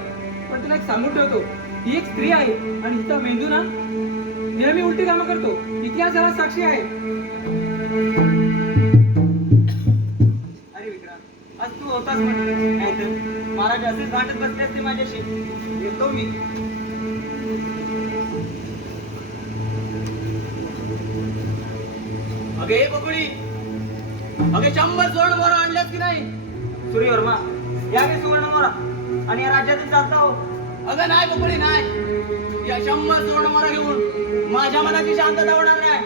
पण तुला एक सांगून ठेवतो, ही एक स्त्री आहे आणि हिचा मेंदू ना नेहमी उलटी कामं करतो. इतिहास याला साक्षी आहे. अरे विक्रांत, आज तू होतास म्हटलं नाही तर महाराज असेच भांडत बसले असते माझ्याशी. येतो मी. अगे बकुळी, अगे 100 सुवर्ण मोहर आणल्यात की नाही? सूर्यवर्मा, या की सुवर्ण मोहरा आणि या राज्यातील चालता हो. अगं नाही बकुळी नाही. या 100 सुवर्ण मोहरा घेऊन माझ्या मनाची शांतता होणार नाही.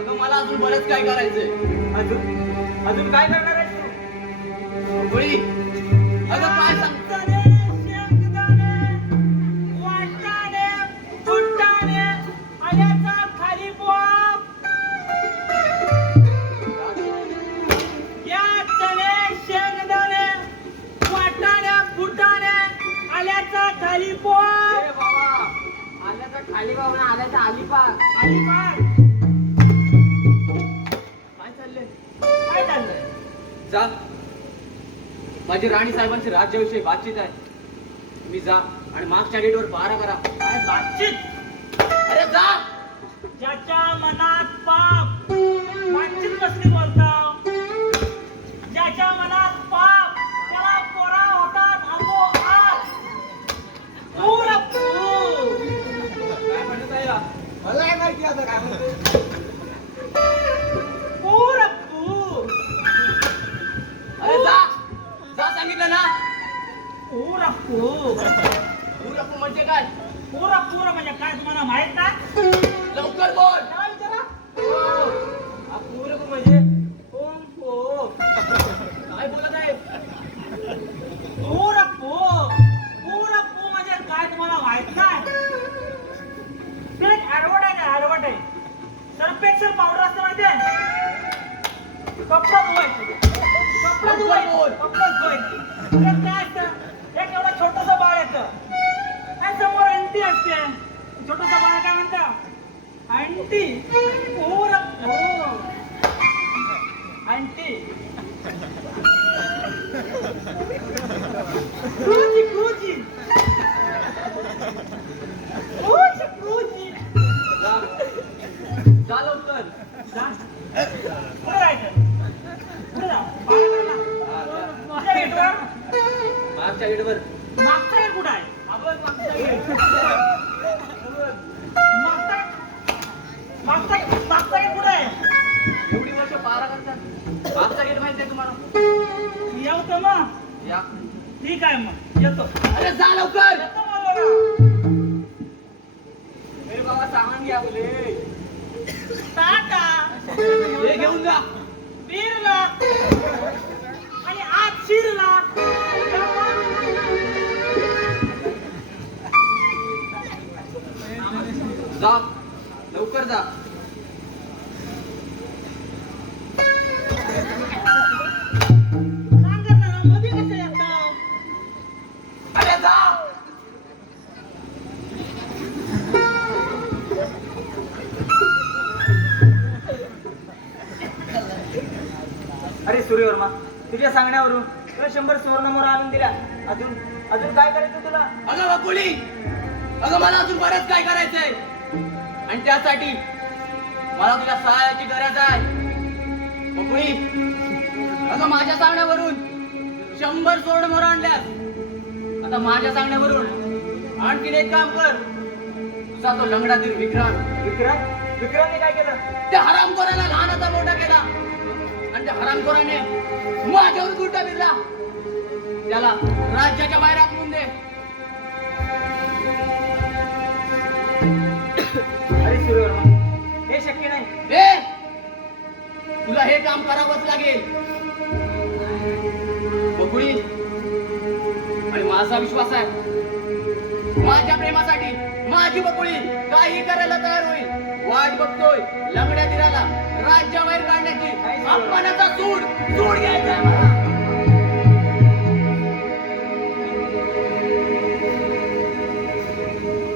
अगं मला अजून बरंच काय करायचंय. अजून अजून काय करणार आहेस तू? बकुळी, अगं काय सांग. काय चाललंय? जा, माझी राणी साहेबांची राज्याविषयी बातचीत आहे. तुम्ही जा आणि मागच्या गेटवर पहारा करा. काय बातचीत? अरे जा. ज्याच्या मनात पाप बातचीत कसली बोलताव? ज्याच्या मनात पाप त्याला पोरा होतात आपोआप. पूर काय म्हणत आहे या? मला काय माहिती आता काय म्हणतो. अरे जा, जा सांगितलं ना. पूर पूरप्पू म्हणजे काय? पूर म्हणजे काय तुम्हाला माहित नाही? लवकर बोल. काय विचारा? पूर म्हणजे काय बोलत आहे? पूर म्हणजे काय तुम्हाला माहित नाही? ते एक ऍडव्हर्टाईज सर्फेक्सल पावडर असतं माहिती आहे? कपडा धुवायचं. कपडा धुवायचं. त्यात काय असतं? एक एवढं छोटंसं बाळ येतं आणि समोर अंटी असते. छोटंसं बाळ काय म्हणतं? अंटी. अंटी. क्रूजी. जा, जा लवकर. जा. पुढे जायचं. पुढे जा. बाळाला. मागच्या गेटवर. मागच्या गेटवर. मागचा गेट कुठं आहे? मागचा गेट कुठे आहे? एवढी वर्ष पहारा करतात. मागचा गेट माहिती आहे तुम्हाला? येतो मग. या. ठीक आहे मग येतो. अरे जा लवकर. येतो मला. मेरे बाबा सामान घ्या बोले. टाटा. हे घेऊन जा. बिरला आणि आज शिरला. जा, लवकर जा. सांगितलं ना मध्ये कसं येतं? अरे जा. अरे सूर्यवर्मा, तुझ्या सांगण्यावरून तुला 100 सुवर्ण मोहर आणून दिल्या. अजून अजून काय करायचं तुला? अगं बकुळी, अगं मला अजून बरंच काय करायचंय आणि त्यासाठी मला तुझ्या सहाय्याची गरज आहे. बकुळी, अगं माझ्या सांगण्यावरून 100 सुवर्ण मोहर आणल्यास. आता माझ्या सांगण्यावरून आणखीन एक काम कर. तुझा तो लंगडातील विक्रांतने काय केलं? त्या हरामखोराला लहानाचा मोठा केला आणि त्या हरामखोराने माझ्यावर गुंडा फिरला. त्याला राज्याच्या बाहेर हाकलून दे. अरे सूर्यवर्मा, हे शक्य नाही. ए, तुला हे काम करावंच लागेल. बकुळी, आणि माझा विश्वास आहे माझ्या प्रेमासाठी माझी बकुळी काही करायला तयार होईल. वाट बघतोय लंगड्या दिराला राज्याबाहेर काढण्याची. अपमानाचा सूड घ्यायचा आहे मला.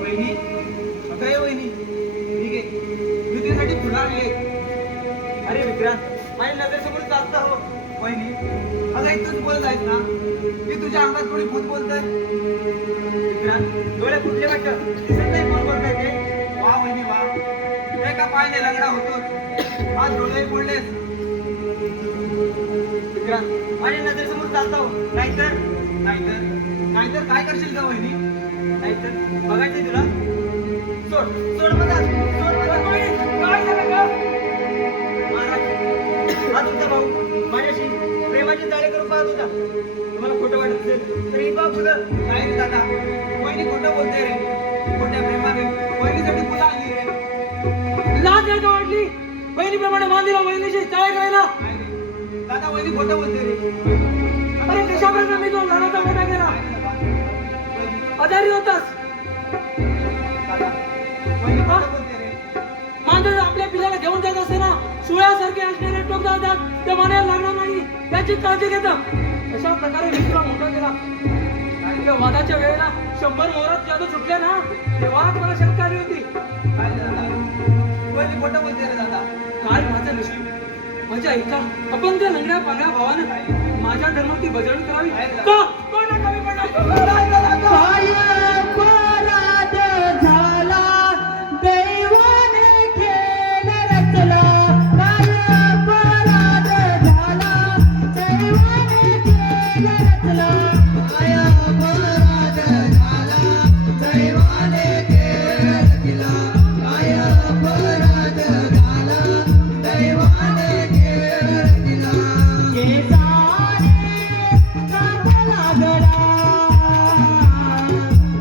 वहिनी, अगं ये वहिनी, ठीक आहे, मी तुझ्यासाठी फुलं आणले. अरे विक्रांत, माझ्या नजरेसमोर चालता हो वहिनी. अगं इथूच बोलत आहेस ना की तुझ्या अंगात थोडी भूत बोलतंय. विक्रांत, डोळे फुटले वाटतं, दिसत नाही कोण बोलतंय ते. वा वहिनी वा, एका पायाने लंगडा होतोच, आज डोळे पडलेस. विक्रांत, माझ्या नजरेसमोर चालता हो, नाहीतर नाहीतर नाहीतर काय करशील का वहिनी? नाहीतर बघायचंय तुला? सोड सोड मला, सोड मला. काय झालं का? महाराज, हा तुमचा भाऊ माझ्याशी प्रेमाची जाळे करून पाहत होता. तुम्हाला खोटं वाटत असेल तर ही बाब फुलं. नाही रे दादा, वहिनी खोटं बोलते रे. खोट्या प्रेमाने वहिनीसाठी फुलं आणली रे. लाज आहे का वाटली? बहिणीप्रमाणे मान दिला बहिणीशी चाळे करायला. नाही रे दादा, वहिनी खोटं बोलते रे. अरे कशा प्रकारे मी तो लढाचा मोठा केला? वहिनी, आजारी होतास. दादा, वहिनी खोटं बोलते रे. मांजर आपल्या पिल्लाला घेऊन जात असताना सुळ्यासारखे असणारे टोक जातात, त्या मानाला लागणार नाही याची काळजी घेतं. अशा प्रकारे मी तुला मोठा केला. त्या वादाच्या वेळेला 100 मोहरात जादू सुटले ना, तेव्हाच मला शंका आली होती. काय रे दादा, वहिनी खोटं बोलते रे दादा. काय माझं नशीब, माझ्या एका अपंग लंगड्या पांगड्या भावानं माझ्या धर्माची बजवणी करावी का? कोणा कमी पडला? काय अपराध झाला, दैवाने खेळ रचला. काय अपराध झाला, दैवाने खेळ रचला. काय अपराध झाला, दैवाने खेळ रचला. काय अपराध झाला, दैवाने खेळ रचला. केसाने कापला गडा,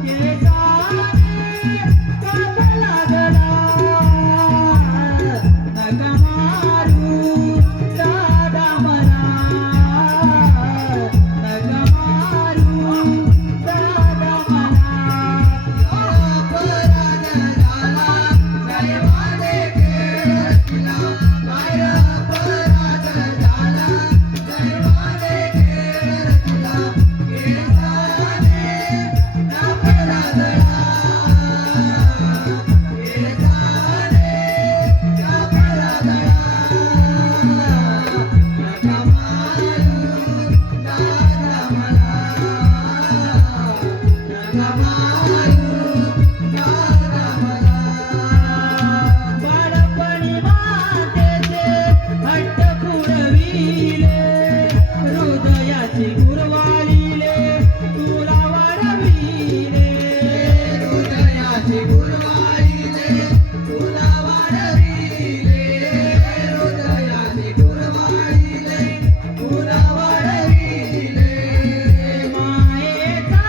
केसाने कापला गडा. नका मारू दादा मला, नका मारू दादा मला. अपराध झाला, दैवाने खेळ रचला. काय अपराध झाला, दैवाने खेळ रचला. केसाने कापला गडा, केसाने कापला गडा. नका मारू दादा मला, नका मारू दादा मला. बाळपणी मातेचे हट्ट पुरविले, हृदयाची गुरवाळीले, तुला वाढविले. हृदयाची गुरवाळीले, तुला वाढविले. हृदयाची गुरवाळीले, तुला वाढविले. मायेचा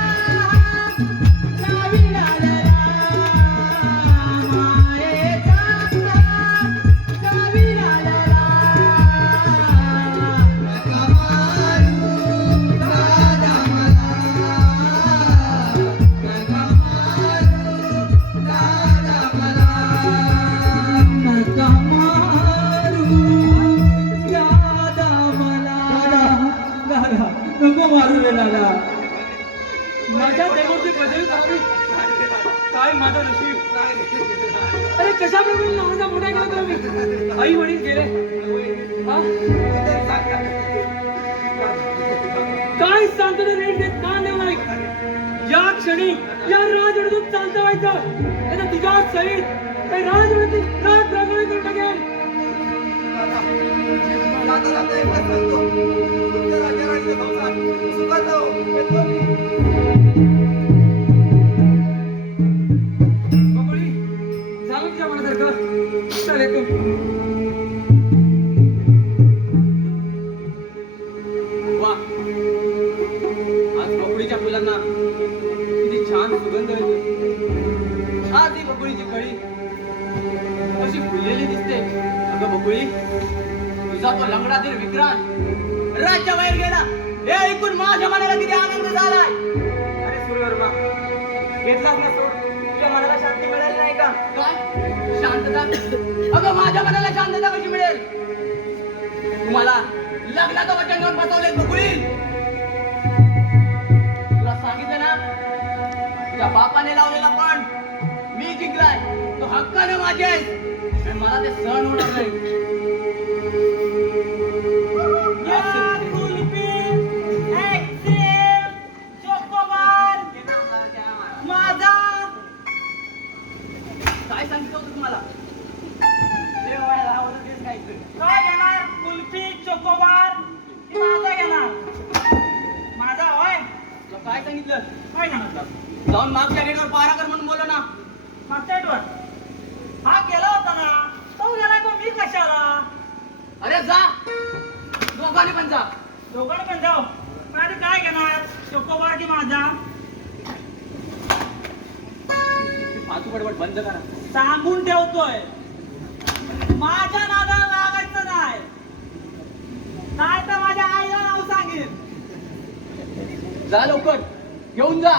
गाविलाला, मायेचा गाविलाला. नका मारू दादा मला, नका मारू दादा मला. नका मारू दादा मला. दादा, नको मारू रे दादा. माझ्या देवाची बदल करावी. काय माझं नशीब. अरे कशा प्रकारे लहानचा मोठा केला तुला मी? आई वडील गेले. हा? काय सांगतो ते नीट देत का नाही? या क्षणी या राजवडीतून चालतं व्हायचं. आता तुझ्या सहित काही राजवडीची रात रांगोळी करून टाकेल. दादा दादा एकच सांगतो, तुमच्या राजा राणीचा संसार सुखाचा हो. येतो मी. बबुळी, झालं तुझ्या मनासारखं. चल येतो. वा, आज बकुळीच्या फुलांना किती छान सुगंध येतो. आज ही बकुळीची कळी कशी फुललेली दिसते. अगं बकुळी, तुझा तो लंगडा धीर विक्रांत राज्याबाहेर गेला हे ऐकून माझ्या मनाला किती आनंद झालाय. अरे सूर्यवर्मा, घेतलाच ना सोड. तुझ्या मनाला शांती मिळाली नाही का? काय शांतता? अगं माझ्या मनाला शांतता कशी मिळेल? तुम्हाला लग्नाचं वचन घेऊन बसवले बकुळी. तुला सांगितलं ना, तुझ्या बापाने लावलेला पण मी जिंकलाय. तो हक्काने माझे आहे आणि मला ते सहन होणार नाही. सांगितलं काय सांगितलं जाऊन मागच्या गेटवर पारा कर म्हणून बोला ना. मागच्या वर हा गेला होता ना तो गेला तो मी कशाला अरे जा दोघांनी पण जा. दोघांनी पण जाऊ पण आधी काय घेणार चोकोबार की माझा फालतू बडबड बंद करा. सांगून ठेवतोय माझ्या नादाला लागायचं नाही नाही तर माझ्या आईला नाव सांगेन. जा लवकर घेऊन जा.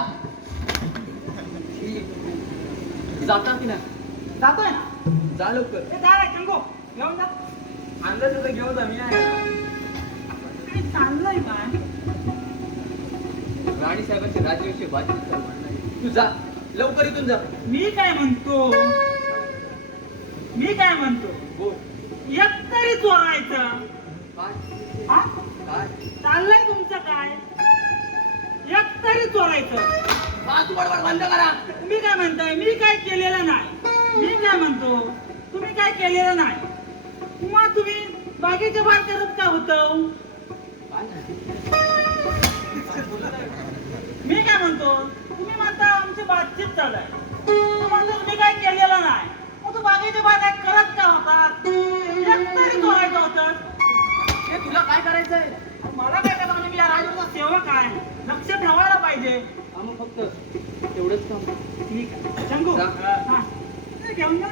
जाता की नाही जातोय ना जा लवकर. ते जा रे चंगू घेऊन जा. आणलं तुझं घेऊन जा मी आहे. काय चाललंय काय राणी साहेबांची राज्याविषयी बातचीत चालू आहे. तू जा लवकर इथून जा. मी काय म्हणतो बोल एकतरी चोरायचं काय हा काय चाललंय तुमचं काय एकतरी चोरायचं. फालतू बडबड बंद करा. तुम्ही काय म्हणताय मी काय केलेलं नाही. मी काय म्हणतो तुम्ही काय केलेलं नाही मग तुम्ही बागेच्या बाहेर करत का होतं. मी काय म्हणतो तुम्ही म्हणता आमची बातचीत चालू आहे तू म्हणतो तुम्ही काय केलेलं नाही मग तू बागेच्या बाहेर काय करत का होता एकतरी चोरायचं होतं. हे तुला काय करायचंय. मला काय करायचं म्हणजे मी या राजूचा सेवक आहे लक्ष ठेवायला पाहिजे. हा मग फक्त तेवढंच काम. ठीक आहे शंभू जा. हा ते घेऊन जा.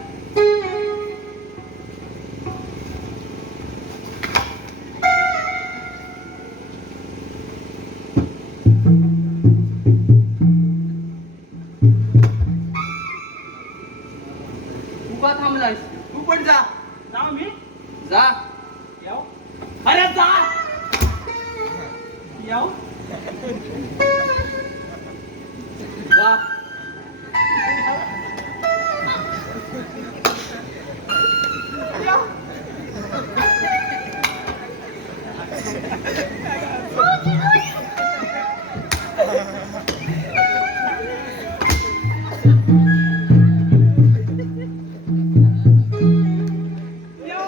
तू का थांबलायस. तू पण जा. जाऊ मी जा. येऊ अरे जा. येऊ जा. येऊ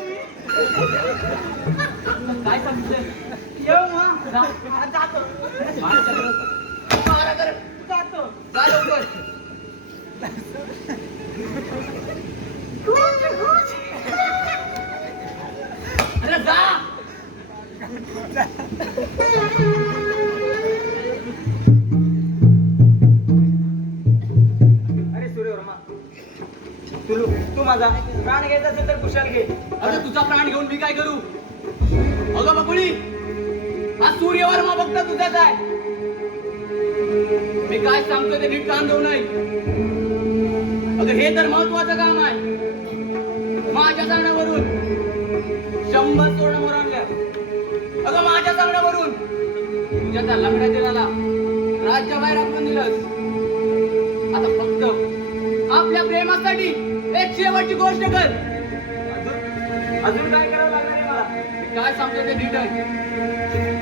मी काय सांगितलं. येऊ मग जा. हा, जातो मारा कर. जातो. जा लवकर. अरे जा. अरे सूर्यवर्मा तू माझा प्राण घ्यायचा असेल तर कुशाल घे. अरे तुझा प्राण घेऊन मी काय करू. अगं बकुळी हा सूर्यवर्मा बघता तुझाच आहे. मी काय सांगतोय ते नीट कान देऊ नाही. अगं हे तर महत्वाचं काम आहे. माझ्या सांगण्यावरून 100 सोनं मोर आणल्या. अगं माझ्या सांगण्यावरून तुझ्या त्या लग्नाच्या दिलाला राज्याबाहेर आपण दिलंस. आता फक्त आपल्या प्रेमासाठी एक शेवटची गोष्ट कर. अजून काय करावं लागणार आहे मला. मी काय सांगतोय ते नीट आहे.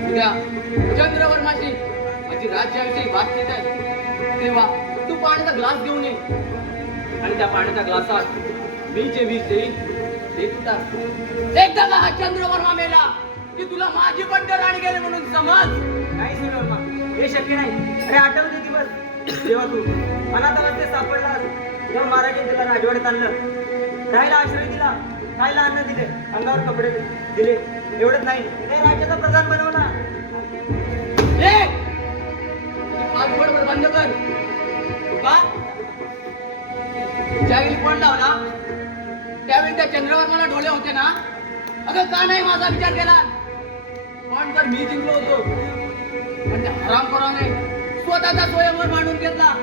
उद्या चंद्रवर्माशी माझी राज्याविषयी बातचीत आहे. तेव्हा तू पाण्याचा ग्लास घेऊन ये आणि त्या पाण्याच्या ग्लासात मी जे वीज देईन ते तू टाक. एकदा का हा चंद्रवर्मा मेला की तुला माझी पण राणी गेले म्हणून समज. नाही सूर्यवर्मा हे शक्य नाही. अरे आठवते दिवस जेव्हा तू अनाथावस्थेत सापडलास तेव्हा महाराजांनी तुला राजवाड्यात आणलं राहायला आश्रय दिला खायला अन्न दिले अंगावर कपडे दिले. एवढंच नाही ते राज्याचा प्रधान बनवला. ए! तुझी पाच बडबड बंद कर. तू का ज्यावेळी फोन लावला त्यावेळी त्या चंद्रवर्माला डोळे होते ना. अगं का नाही माझा विचार केला. पण तर मी जिंकलो होतो पण त्या हरामखोराने स्वतःचा स्वयंवर मांडून घेतला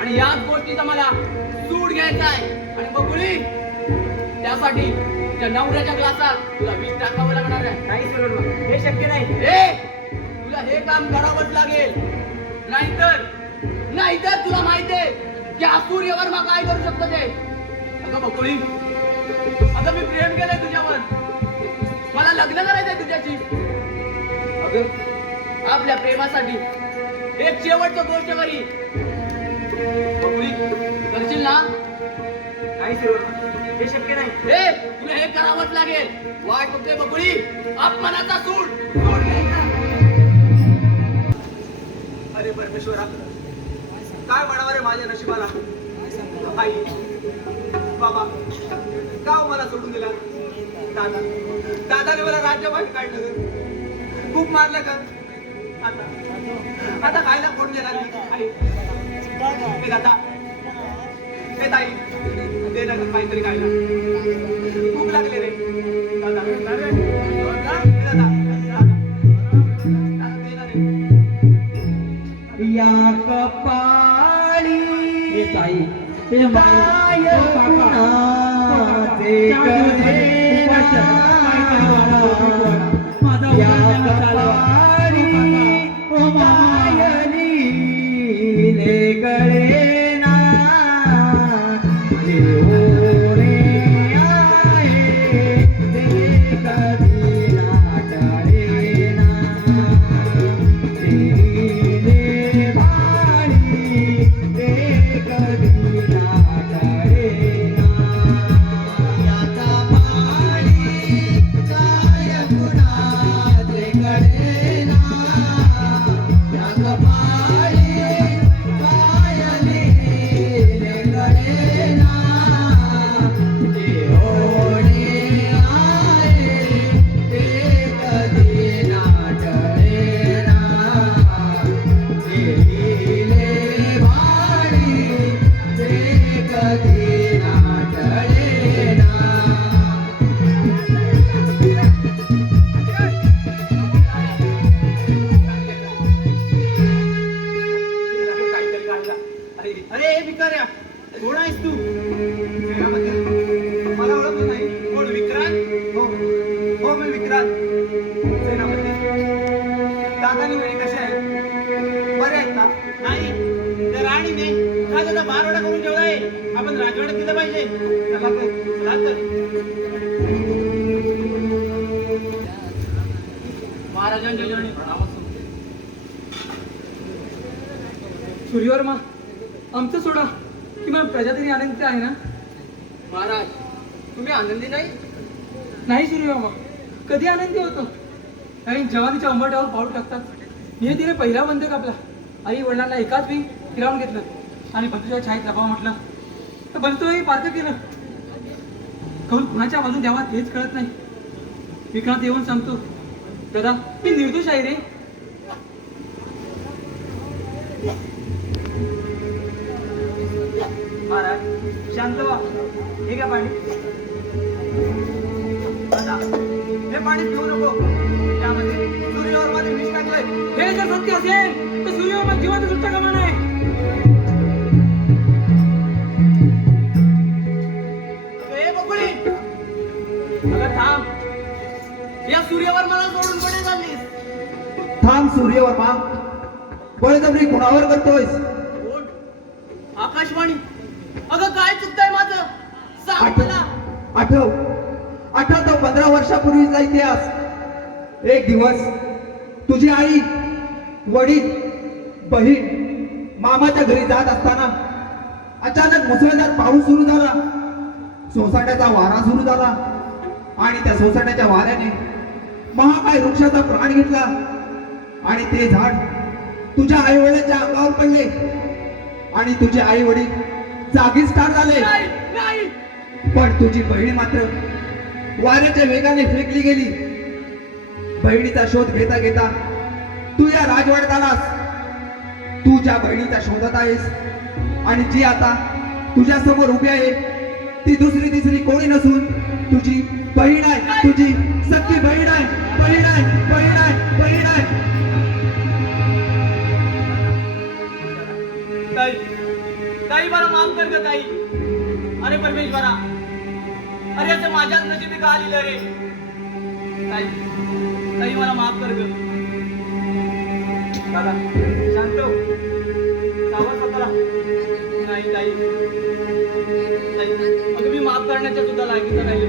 आणि याच गोष्टीचा मला सूड घ्यायचा आहे. आणि बकुळी त्यासाठी त्या नवऱ्याच्या ग्लासात तुला विष टाकावं लागणार आहे. नाही सूर्यवर्मा हे शक्य नाही. तुला हे काम करावंच लागेल. नाहीतर तुला माहितीये की हा सूर्यवर्मा काय करू शकतो ते. अगं बकुळी अगं मी प्रेम केलंय तुझ्यावर. मला लग्न करायचंय तुझ्याशी. अगं आपल्या प्रेमासाठी एक शेवटची गोष्ट करी. बकुळी करशील ना. नाही सूर्यवर्मा हे शक्य नाही. तुला हे करावंच लागेल. वाट बघते बकुळी अपमानाचा सूड घ्यायचा. अरे परमेश्वरा, काय म्हणावं रे माझ्या नशिबाला. आई बाबा, का हो मला सोडून दिला. दादाने मला राज्याबाहेर काढलं, खूप मारलं का. आता खायला कोण देणार मी. आई, हे दादा, हे ताई, दे ना काहीतरी खायला, भूक लागले रे. दादा, हे दादा, दे ना रे. या कपाळी हे ताई ते माय कुणाचे कळेना. या कपाळी ओ मायली ले कळेना. जे ओरे आहे ते कधी ना टळेना. तेरी भाणी ते कधी ना टळेना. याचा पाणी काय कुणाचे कळेना. याचा पाणी काय लिहिले कळेना. जे ओढे आहे ते कधी ना टळेना. जे लिहिले भाणी ते कधी ना टळेना. काहीतरी काढला. अरे अरे भिकाऱ्या, कोण आहेस तू? सेनापती, मला ओळखलं नाही. कोण, विक्रांत? हो हो, मी विक्रांत. सेनापती, दादानी वहिनी कशा आहेत, बरे आहेत ना. नाही, त्या राणीने राजाचा बारवडा करून ठेवला आहे. आपण राजवाड्यात दिलं पाहिजे. चला तर. चला तर. महाराजांच्या चरणी प्रणाम असो. सूर्यवर्मा, आमचं सोडा किंवा प्रजा तरी आनंदी आहे ना. महाराज, तुम्ही आनंदी नाही. नाही सूर्यवर्मा, कधी आनंदी होतो. आणि जवानीच्या उंबरठ्यावर पाऊल टाकतात. नियतीने पहिला बंद कापला. आई वडिलांना एकाच वेळी फिरावून घेतलं आणि बंधूच्या छायेत लपाव म्हटलं तर बंधूही पार्क केलं. कौल कुणाच्या बाजून द्यावा तेच कळत नाही. विक्रांत येऊन सांगतो, दादा मी निर्दोष आहे रे. महाराज, शांत व्हा. हे घ्या पाणी. दादा, हे पाणी पिऊ नको. त्यामध्ये सूर्यवर्माने विष टाकलंय. हे जर सत्य असेल तर सूर्यवर्मा जिवंत सुट्टा कमान आहे. ए बकुळी, अगं थांब. या सूर्यावर मला सोडून कडे चाललीस. थांब सूर्यवर्मा, बळजबरी कुणावर करतोयस. कोण? आकाशवाणी. अगं काय चुकतंय माझं, सांग मला. आठवतो 15 वर्षापूर्वीचा इतिहास. एक दिवस तुझी आई, वडील, बहीण मामाच्या घरी जात असताना अचानक मुसळधार पाऊस सुरू झाला. सोसाट्याचा वारा सुरू झाला आणि त्या सोसाट्याच्या वाऱ्याने महाकाय वृक्षाचा प्राण घेतला आणि ते झाड तुझ्या आई वडिलांच्या अंगावर पडले आणि तुझे आई वडील जागीच ठार झाले. नाही नाही. पण तुझी बहीण मात्र वाऱ्याच्या वेगाने फेकली गेली. बहिणीचा शोध घेता घेता तू या राजवाड्यात आलास. तू ज्या बहिणीचा शोधात आहेस आणि जी आता तुझ्या समोर उभी आहे ती दुसरी तिसरी कोणी नसून तुझी बहीण आहे. तुझी सख्खी बहीण आहे. बहीण आहे, बहीण आहे, बहीण आहे. ताई, ताई मला माफ कर ग ताई. अरे परमेश्वरा, अरे असं माझ्याच नशिबी का आलेलं रे. ताई, ताई मला माफ कर ग. दादा, शांत हो. सावध स्वतःला. नाही ताई, ताई अगं मी माफ करण्याच्या सुद्धा लायकीचा नाही.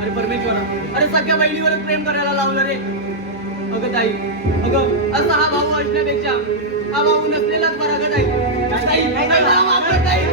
अरे परमेश्वरा, अरे सगळ्या बहिणीवरच प्रेम करायला लावलं रे. अगं ताई, अगं असा हा भाऊ असण्यापेक्षा हा भाऊ नसलेलाच बरा ग ताई. ताई, ताई मला माफ कर ताई.